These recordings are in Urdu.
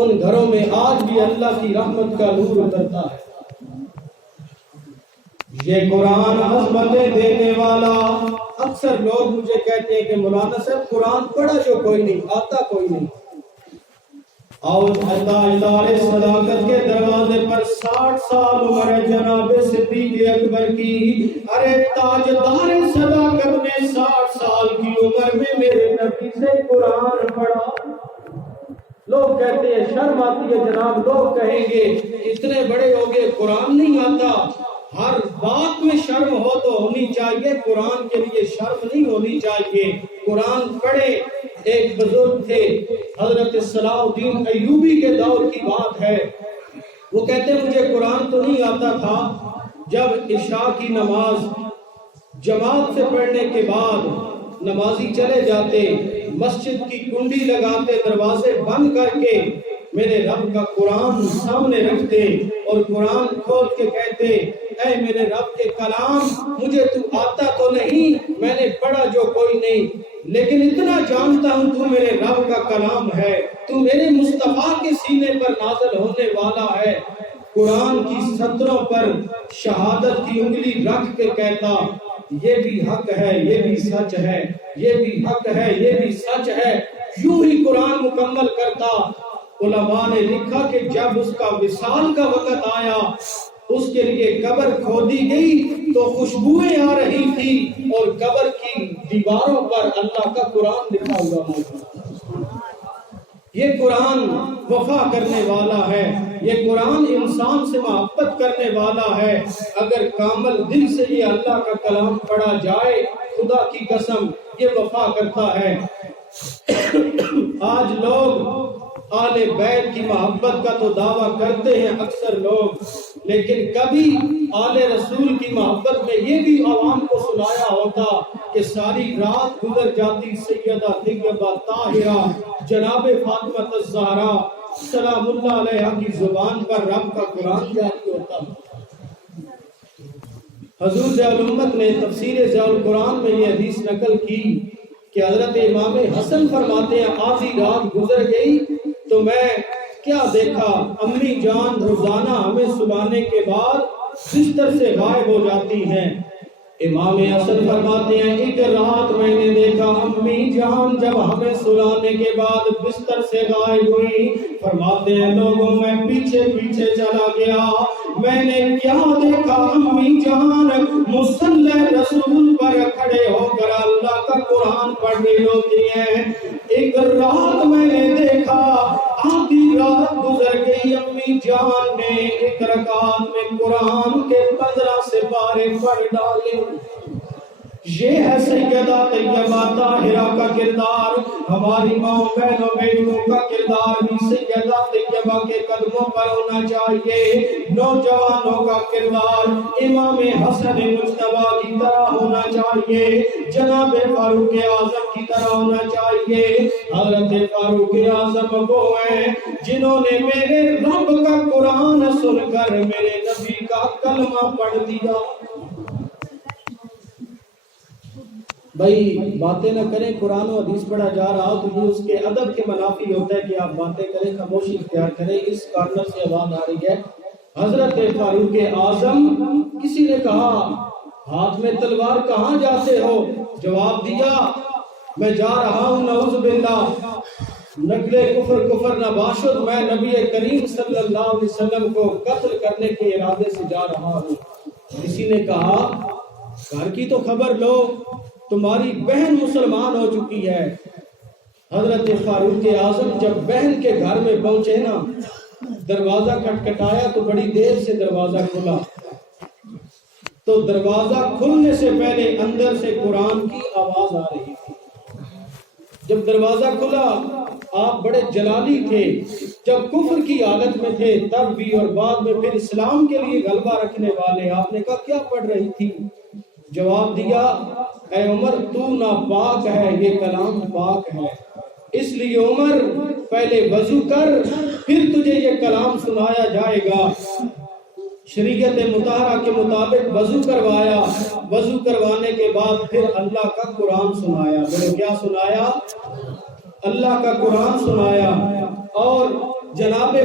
ان گھروں میں آج بھی اللہ کی رحمت کا نور اترتا ہے۔ یہ قرآن عظمتیں دینے والا۔ اکثر لوگ مجھے کہتے ہیں کہ مولانا صاحب قرآن پڑھا جو کوئی نہیں، آتا کوئی نہیں۔ اور تاجدار صداقت کے دروازے پر 60 سال عمر ہے جناب صدیق اکبر کی۔ ارے تاجدار صداقت نے 60 سال کی عمر میں میرے نبی سے قرآن پڑھا۔ لوگ کہتے ہیں شرم آتی ہے جناب، لوگ کہیں گے اتنے بڑے ہو گئے قرآن نہیں آتا۔ ہر بات میں شرم ہو تو ہونی چاہیے، قرآن کے لیے شرم نہیں ہونی چاہیے۔ قرآن پڑھے۔ ایک بزرگ تھے حضرت صلاح الدین ایوبی کے دور کی بات ہے، وہ کہتے مجھے قرآن تو نہیں آتا تھا، جب عشاء کی نماز جماعت سے پڑھنے کے بعد نمازی چلے جاتے، مسجد کی کنڈی لگاتے، دروازے بند کر کے میرے رب کا قرآن سامنے رکھتے اور قرآن کھول کے کہتے اے میرے رب کے کلام، مجھے تو آتا تو نہیں، میں نے پڑھا جو کوئی نہیں، لیکن اتنا جانتا ہوں تو میرے رب کا کلام ہے، تو میرے مصطفیٰ کے سینے پر نازل ہونے والا ہے۔ قرآن کی سطروں پر شہادت کی انگلی رکھ کے کہتا یہ بھی حق ہے، یہ بھی سچ ہے، یہ بھی حق ہے، یہ بھی سچ ہے، یوں ہی قرآن مکمل کرتا۔ علماء نے لکھا کہ جب اس کا وصال کا وقت آیا، اس کے لیے قبر کھودی گئی تو خوشبوئیں آ رہی تھی اور قبر کی دیواروں پر اللہ کا قرآن لکھا ہوا موجود۔ یہ قرآن وفا کرنے والا ہے، یہ قرآن انسان سے محبت کرنے والا ہے۔ اگر کامل دل سے یہ اللہ کا کلام پڑھا جائے، خدا کی قسم یہ وفا کرتا ہے۔ آج لوگ آل بیت کی محبت کا تو دعویٰ کرتے ہیں اکثر لوگ، لیکن کبھی آل رسول کی محبت میں یہ بھی عوام کو سنایا ہوتا کہ ساری رات گزر جاتی سیدہ طیبہ طاہرہ جناب فاطمہ الزہرا سلام اللہ علیہا کی زبان پر رب کا قرآن جاری ہوتا۔ حضور ضیاء الامت نے تفسیر ضیاء القرآن میں یہ حدیث نقل کی کہ حضرت امام حسن فرماتے ہیں آدھی رات گزر گئی تو میں کیا دیکھا، امی جان روزانہ ہمیں سلانے کے بعد بستر سے غائب ہو جاتی ہیں۔ امام حسن فرماتے ہیں ایک رات میں نے دیکھا امی جان جب ہمیں سلانے کے بعد بستر سے غائب ہوئی، فرماتے ہیں لوگوں میں پیچھے پیچھے چلا گیا، میں نے کیا دیکھا امی جان مصلی رسول پر کھڑے ہو کر اللہ کا قرآن پڑھ رہی ہوتی ہیں۔ ایک رات میں نے دیکھا آدھی رات گزر گئی، امی جان نے ایک رکعت میں قرآن کے 15 سپارے پڑھ ڈالے۔ یہ ہے سیدہ طیبہ طاہرہ کا کردار۔ ہماری ماں بہنوں بیٹوں کا کردار بھی سیدہ طیبہ کے قدموں پر ہونا چاہیے۔ نوجوانوں کا کردار امام حسن مجتبیٰ کی طرح ہونا چاہیے، جناب فاروق اعظم کی طرح ہونا چاہیے۔ حضرت فاروق اعظم وہ ہیں جنہوں نے میرے رب کا قرآن سن کر میرے نبی کا کلمہ پڑھ دیا۔ بھائی باتیں نہ کریں، قرآن و حدیث پڑھا جا رہا تو یہ اس کے ادب کے منافی ہوتا ہے کہ آپ باتیں کریں، خاموشی اختیار کریں۔ اس کارنر سے آواز آ رہی ہے حضرت فاروق اعظم، کسی نے کہا ہاتھ میں تلوار کہاں جاتے ہو؟ جواب دیا میں جا رہا ہوں نعوذ باللہ نقل کفر نباشد، میں نبی کریم صلی اللہ علیہ وسلم کو قتل کرنے کے ارادے سے جا رہا ہوں۔ کسی نے کہا گھر کی تو خبر لو، تمہاری بہن مسلمان ہو چکی ہے۔ حضرت فاروق اعظم جب بہن کے گھر میں پہنچے نا، دروازہ کھٹکھٹایا تو بڑی دیر سے دروازہ کھلا، تو دروازہ کھلنے سے پہلے اندر سے قرآن کی آواز آ رہی تھی۔ جب دروازہ کھلا آپ بڑے جلالی تھے، جب کفر کی حالت میں تھے تب بھی اور بعد میں پھر اسلام کے لیے غلبہ رکھنے والے، آپ نے کہا کیا پڑھ رہی تھی؟ جواب دیا اے عمر تو ناپاک ہے، یہ کلام پاک ہے، اس لیے عمر پہلے وضو کر پھر تجھے یہ کلام سنایا جائے گا۔ شریعت مطہرہ کے مطابق وضو کروایا، وضو کروانے کے بعد پھر اللہ کا قرآن سنایا۔ بولو کیا سنایا؟ اللہ کا قرآن سنایا۔ اور جناب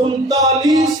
39